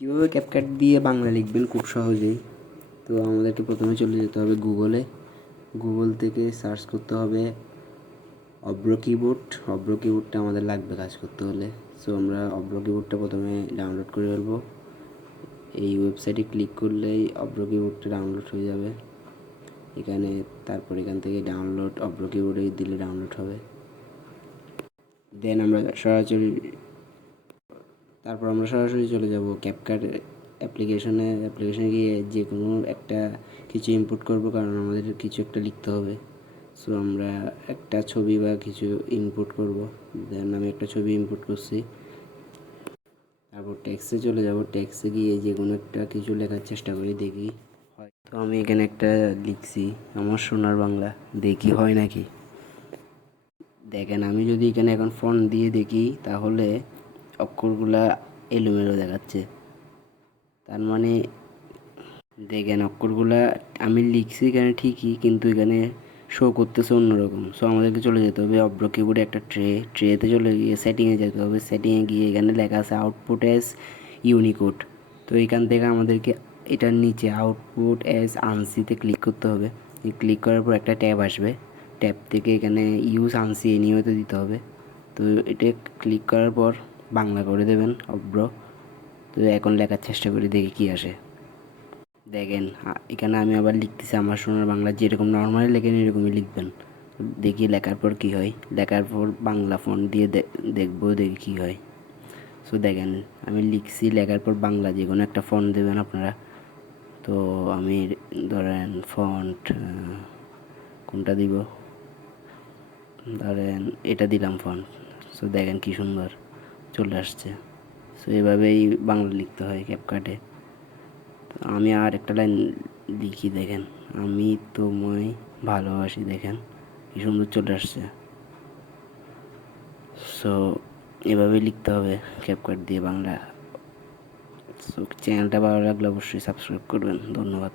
কীভাবে ক্যাপকাট দিয়ে বাংলা লিখবেন খুব সহজেই। তো আমাদেরকে প্রথমে চলে যেতে হবে গুগল থেকে সার্চ করতে হবে অব্র কিবোর্ডটা আমাদের লাগবে কাজ করতে হলে। সো আমরা অব্র কিবোর্ডটা প্রথমে ডাউনলোড করে ফেলবো। এই ওয়েবসাইটে ক্লিক করলেই অব্র কিবোর্ডটা ডাউনলোড হয়ে যাবে তারপর এখান থেকে ডাউনলোড অব্র কিবোর্ডে দিলে ডাউনলোড হবে। দেন আমরা সরাসরি চলে যাব ক্যাপকাট অ্যাপ্লিকেশনে গিয়ে যে কোনো একটা কিছু ইনপুট করব, কারণ আমাদের কিছু একটা লিখতে হবে। সো আমরা একটা ছবি বা কিছু ইনপুট করব। দেন আমি একটা ছবি ইনপুট করছি। তারপর টেক্সটে চলে যাব। টেক্সটে গিয়ে যে কোনো একটা কিছু লেখার চেষ্টা করি, দেখি হয়। তো আমি এখানে একটা লিখছি, আমার সোনার বাংলা, দেখি হয় নাকি। দেখেন, আমি যদি এখানে এখন ফন্ট দিয়ে দেখি তাহলে অক্ষরগুলা এলোমেলো দেখাচ্ছে। তার মানে দেখেন, অক্ষরগুলা আমি লিখছি এখানে ঠিকই, কিন্তু এখানে শো করতেছে অন্যরকম। সো আমাদেরকে চলে যেতে হবে অব্র কিবোর্ডে একটা ট্রেতে চলে গিয়ে সেটিংয়ে যেতে হবে। সেটিংয়ে গিয়ে এখানে লেখা আছে আউটপুট অ্যাজ ইউনিকোড। তো এখান থেকে আমাদেরকে এটার নিচে আউটপুট অ্যাজ আনসিতে ক্লিক করতে হবে। ক্লিক করার পর একটা ট্যাব আসবে। ট্যাব থেকে এখানে ইউজ আনসি এনিওয়েতে দিতে হবে। তো এটা ক্লিক করার পর বাংলা করে দেবেন অব্র। তো এখন লেখার চেষ্টা করি, দেখি কী আসে। দেখেন, এখানে আমি আবার লিখতেছি আমার সোনার বাংলা, যেরকম নর্মালি লেখেন এরকমই লিখবেন। দেখি লেখার পর কী হয়। লেখার পর বাংলা ফন্ট দিয়ে দেখবো, দেখি কী হয়। সো দেখেন, আমি লিখছি, লেখার পর বাংলা যে কোনো একটা ফন্ট দেবেন আপনারা। তো আমি ধরেন ফন্ট কোনটা দিব, ধরেন এটা দিলাম ফন্ট। সো দেখেন কি সুন্দর চলে আসছে। সো এভাবেই বাংলা লিখতে হয় ক্যাপকাটে। আমি আর একটা লাইন লিখি, দেখেন, আমি তোমায় ভালোবাসি, দেখেন কি সুন্দর চলে আসছে। সো এভাবেই লিখতে হবে ক্যাপকাট দিয়ে বাংলা। সো চ্যানেলটা ভালো লাগলে অবশ্যই সাবস্ক্রাইব করবেন। ধন্যবাদ।